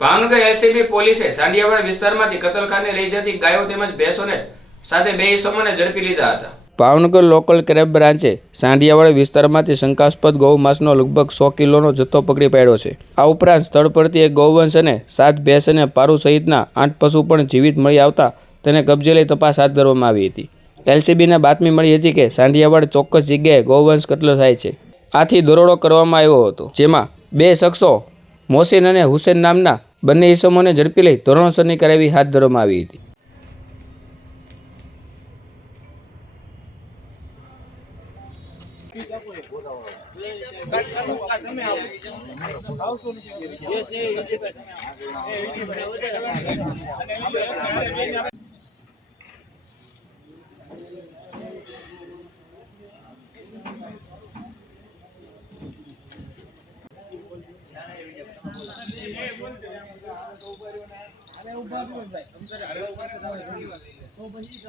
Bhavnagar LCB પોલીસે સાંડિયાવાડ વિસ્તારમાંથી કતલખાને લઈ જતી ગાયો તેમજ ભેંસોને સાથે બે ઇસમોને ઝડપી લીધા હતા. ભાવનગર લોકલ ક્રેબ બ્રાન્ચે સાંડિયાવાડ વિસ્તારમાંથી શંકાસ્પદ ગૌમાંસનો લગભગ સો કિલોનો જથ્થો પકડી પાડ્યો છે. આ ઉપરાંત સ્થળ પરથી એક ગૌવંશ અને સાત ભેંસ અને પારુ સહિતના આઠ પશુ પણ જીવિત મળી આવતા તેને કબજે લઈ તપાસ હાથ ધરવામાં આવી હતી. એલસીબીને બાતમી મળી હતી કે સાંડિયાવાડ ચોક્કસ જગ્યાએ ગૌવંશ કતલ થાય છે. આથી દરોડો કરવામાં આવ્યો હતો, જેમાં બે શખ્સો મોહસિન અને હુસેન નામના બંને ઇસમોને ઝડપી લઈ ધોરણસરની કરાવી હાથ ધરવામાં આવી હતી. તો. પછી